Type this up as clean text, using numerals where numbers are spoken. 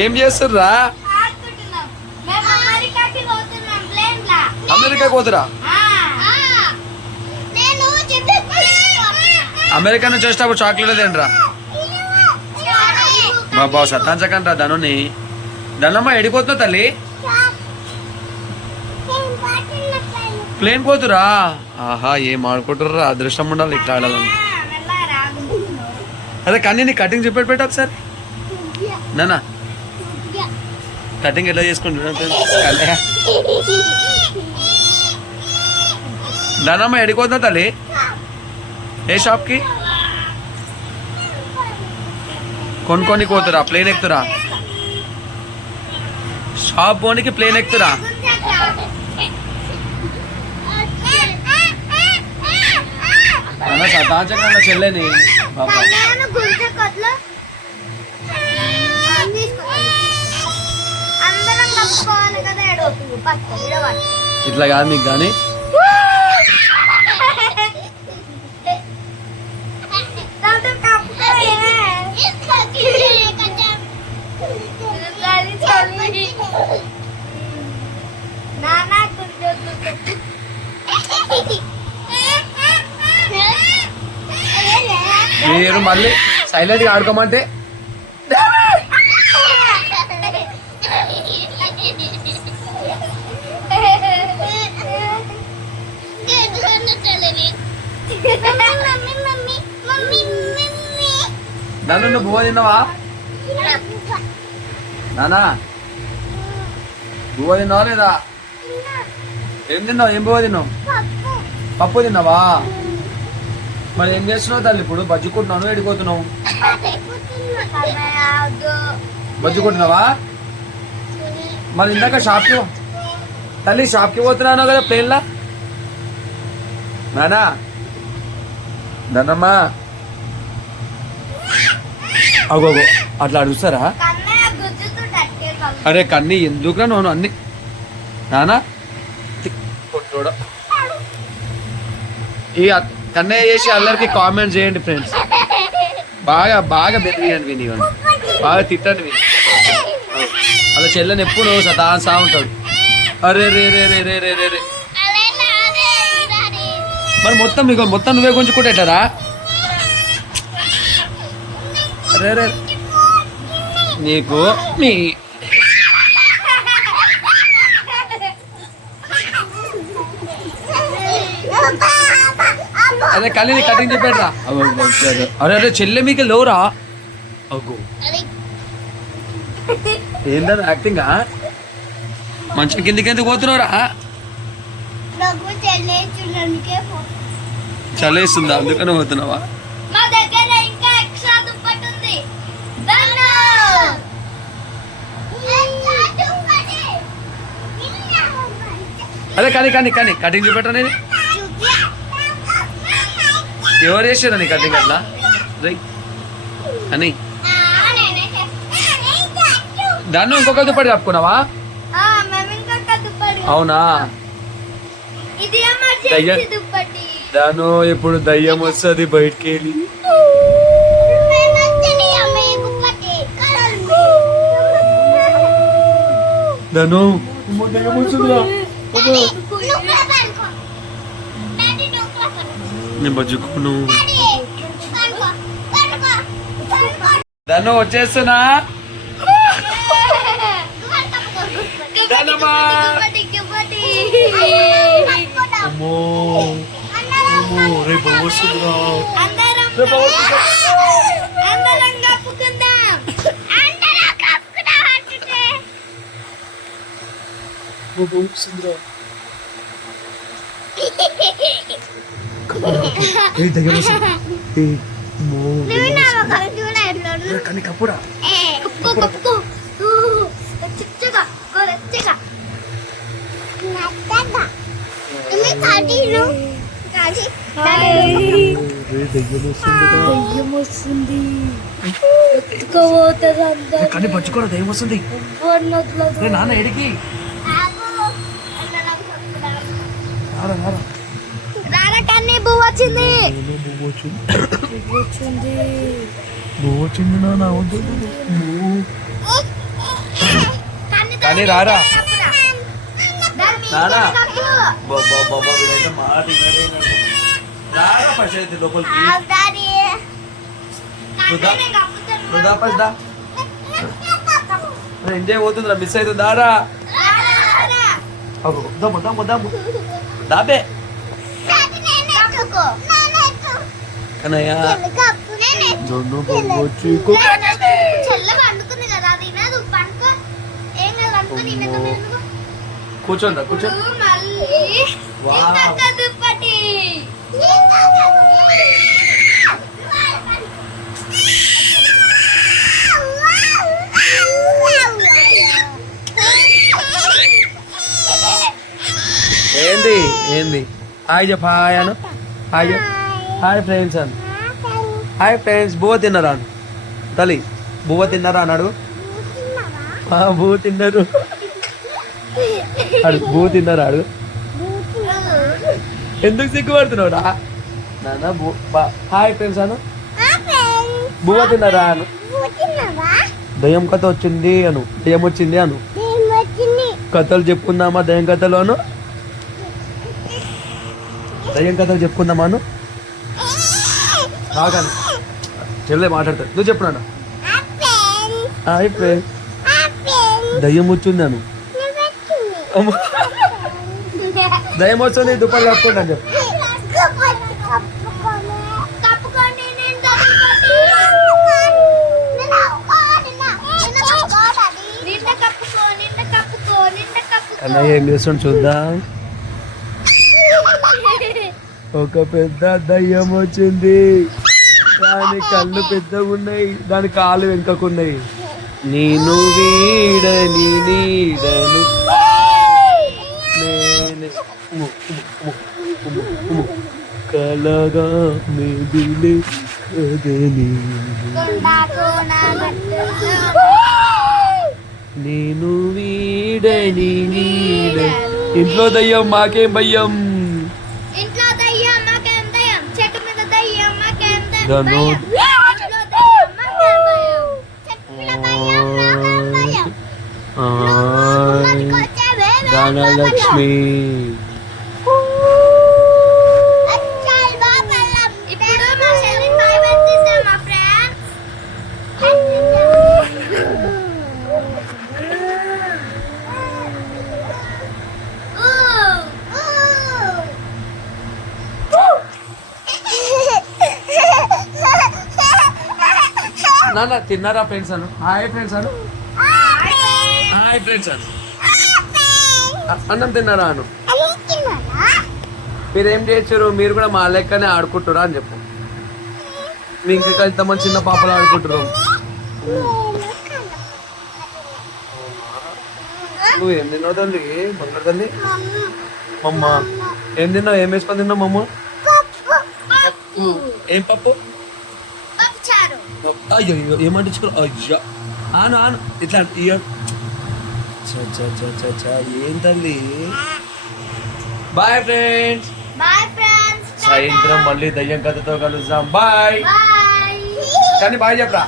ఏం చేస్తుర్రా? America పోతురా? America నుంచి వచ్చేటప్పుడు చాక్లెట్ తినరా బాబా, సతాంచకండ్రా ధనుని. ధనమ్మ ఎడిపోతున్నా తల్లి? ప్లేన్ పోతురా? ఆహా, ఏం ఆడుకుంటుర్రా, అదృష్టం ఉండాలి ఇట్లా ఆడాలని. అదే కానీ నీ కటింగ్ చెప్పేటి పెట్టు ఒకసారి నానా. కటింగ్ ఎట్లా చేసుకుంటున్నా? ధనమ్మ ఎడిపోతున్నా తల్లి? ఏ షాప్కి? కొనుక్కొని పోతురా? ప్లేన్ ఎక్కుతురా? షాప్ పోనీకి ప్లేన్ ఎక్కుతురా? సతాంచంగా చెల్లేని బాబా. ఇట్లా కాదు మీకు కానీ. మీరు మళ్ళీ సైలెంట్ గా ఆడుకోమంటే నన్ను నువ్వు బువ్వ తిన్నావా నానా? బువ్వ తిన్నావా లేదా? ఏం తిన్నావు? ఏం బువ్వ తిన్నావు? పప్పు తిన్నావా? మరి ఏం చేస్తున్నావు తల్లి ఇప్పుడు? బజ్జుకుంటున్నావు, ఎడిపోతున్నావు? బజ్జుకుంటున్నావా? మరి ఇందాక షాప్కి తల్లి షాప్కి పోతున్నాను కదా ప్లేన్లా నానా? ధనమ్మా అగో అట్లా అడుగుతారా? అరే కన్నీ ఎందుకురా నోను అన్ని నానా కొట్టోడా. ఈ కన్నయ్య చేసి అందరికి కామెంట్ చేయండి ఫ్రెండ్స్. బాగా బాగా బెదిరియండి వినివ్వండి, బాగా తిట్టండి విని. అలా చెల్లెని ఎప్పుడు సతాన్సా ఉంటాడు. అరే రే రే రే రే రే రే రే. మరి మొత్తం మీకు మొత్తం నువ్వే గుంజుకుంటేటారా? అరే రే నీకు మీ అదే కలిని కటింగ్ చెప్పాడురా. అరే అరే చెల్లె మీకు లోరా? అగో ఏందా యాక్టింగ్? మంచి కిందికి ఎందుకు పోతున్నావురా? చలేస్తుందా అందుకనే పోతున్నావా? అదే కానీ కానీ కానీ కటింగ్ చూపెట్టా నేను. ఎవరు చేసారా నీ కటింగ్ అట్లా రై అని? దాన్ని ఇంకొక దుప్పటి కప్పుకున్నావా? అవునా? దాను ఇప్పుడు దయ్యం వస్తుంది బయటికి వెళ్ళి. దాను దయ్యం వస్తుందిరా. నేను బజ్జుకోను. దాన్ని వచ్చేస్తున్నా. రేపు వస్తుందిరా. కానీ కప్పురా కానీ పచ్చుకోరా దయ్యం వస్తుంది. నాన్న ఎడికి బువ్వ వచ్చింది నాన్న. కానీ రారా దాన్ని నానా. కప్పు. రారా ఫస్ట్ అయితే లోపలికి ఆ, దాన్ని వృధా. కన్నే కప్పుతాను. వృధా ఫస్ట్ దా ఎంజాయ్ పోతుందిరా మిస్ అవుతుందా రా రారా. దమ్ము దమ్ము దమ్ము దాబే కప్పుకో. కన్నయ్య కప్పు. నేనే. జొన్ను బొంగు చీకు చెల్లగా వండుకుంది కదా అది తినదు పండుకో. ఏం కాదు వండుకో. నిన్నతో ఎందుకు కూర్చోండి కూర్చో మళ్ళీ వావ్. ఇంకొక దుప్పటి. ఏంది ఏంది హాయ్ చెప్ప హాయ్ అను హాయ్ చెప్ప హాయ్ ఫ్రెండ్స్ అను హాయ్ ఫ్రెండ్స్ బువ్వ తిన్నారా అను తల్లి బువ్వ తిన్నారా అన్నాడు బువ్వ తిన్నారు అడు బువ్వ తిన్నారా అడు ఎందుకు సిగ్గుపడుతున్నావురా నాన్న హాయ్ ఫ్రెండ్స్ అను బువ్వ తిన్నారా అను దయ్యం కథ వచ్చింది అను దయ్యం వచ్చింది అను కథలు చెప్పుకుందామా దయ్యం కథలు అను దయ్యం కథలు చెప్పుకుందామా అను కాగాను చెల్లె మాట్లాడతాడు నువ్వు చెప్పు నాన్న హాయ్ ఫ్రెండ్స్ దయ్యం వచ్చింది అను అమ్మ. దయ్యం వస్తుంది దుప్పటి కప్పుకుంటాను చెప్పు కప్పుకోండి. నిన్న కప్పుకో. నిన్న కప్పుకో. నిన్న కప్పుకో. అన్నయ్య ఏం చేస్తాడు చూద్దాం ఒక పెద్ద దయ్యం వచ్చింది దాని కళ్ళు పెద్దగా ఉన్నాయి దాని కాళ్ళు వెనుకకున్నాయి నేను వీడని నీడను నేనే ఉమ్ము, ఉమ్ము, ఉమ్ము, ఉమ్ము. కలగా మెదిలే కదని కొండకోన గట్టులో నేను వీడని నీడ ఇంట్లో దయ్యం మాకేం భయం ఇంట్లో దయ్యం మాకేం దయ్యం. చెట్టు మీద దయ్యం మాకేం దాను. భయం. ఇంట్లో దయ్యం మాకేం భయం. చెట్టు మీద దయ్యం మాకేం భయం. కొట్టుకొచ్చేవే ధనలక్ష్మి ఇప్పుడు మా చెల్లి బాయ్ పెట్టిద్దాం మా ఫ్రెండ్స్. నాన్న తిన్నారా ఫ్రెండ్స్ అను హాయ్ ఫ్రెండ్స్ అను హాయ్ ఫ్రెండ్స్ అను అన్నం తిన్నారా అను మీరు ఏం చేస్తారు మీరు కూడా మా లెక్కనే ఆడుకుంటారా అని చెప్పు మీ ఇంకా ఇంతమంది చిన్న పాపలు ఆడుకుంటారు నువ్వు ఏం తిన్నావు తల్లి బంగారు తల్లి మమ్మ ఏం తిన్నావు ఏం వేసుకొని తిన్నావు మమ్మ ఏం పప్పు పప్పుచారు. అయ్యో ఏమంటించుకో అయ్యా ఆను ఆను ఇట్లా ఇయ్య ఏం తల్లి బాయ్ ఫ్రెండ్స్ బాయ్ ఫ్రెండ్స్. సాయంత్రం మళ్ళీ దయ్యం కథతో కలుద్దాం బాయ్ బాయ్. కానీ బాయ్ చెప్పరా